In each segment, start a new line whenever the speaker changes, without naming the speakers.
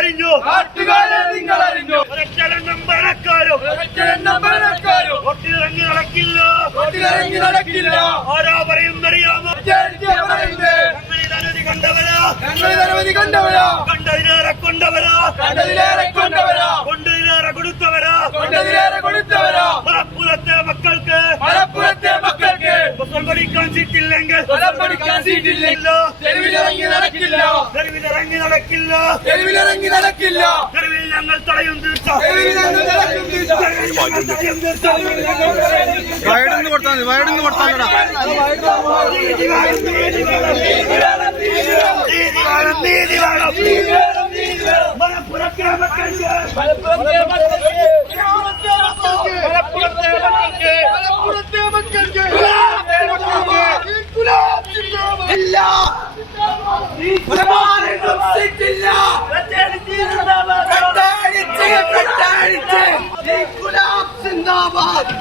അറിഞ്ഞു ആരാ പറയുന്നറിയാമോ കണ്ടതിലേറെ കൊണ്ടവരാ
കണ്ടതിലേറെ കൊണ്ടവരാ
കൊണ്ടതിലേറെ കൊടുത്തവരാ
കൊണ്ടതിലേറെ കൊടുത്തവരാ
മലപ്പുറത്തെ മക്കൾക്ക്
മലപ്പുറത്തെ മക്കൾക്ക്
പഠിക്കാൻ ചീറ്റില്ലെങ്കിൽ
പഠിക്കാൻ ചീറ്റില്ലല്ലോ തെരുവിലിറങ്ങി ഇറങ്ങി നടക്കില്ല
തെരുവിൽ ഇറങ്ങി നടക്കില്ല തെരുവിൽ ഞങ്ങൾ തടയും തീർച്ചയായും
കൊടുത്താൽ മതി വയടുന്ന് കൊടുത്താൽ
മലപ്പുറം
കേരളത്തിൽ
اللہ زندہ باد پرمانند زندہ دلتے اللہ زندہ باد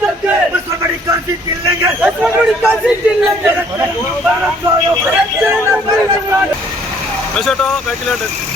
کٹائی کٹائی
వెంటిలేటర్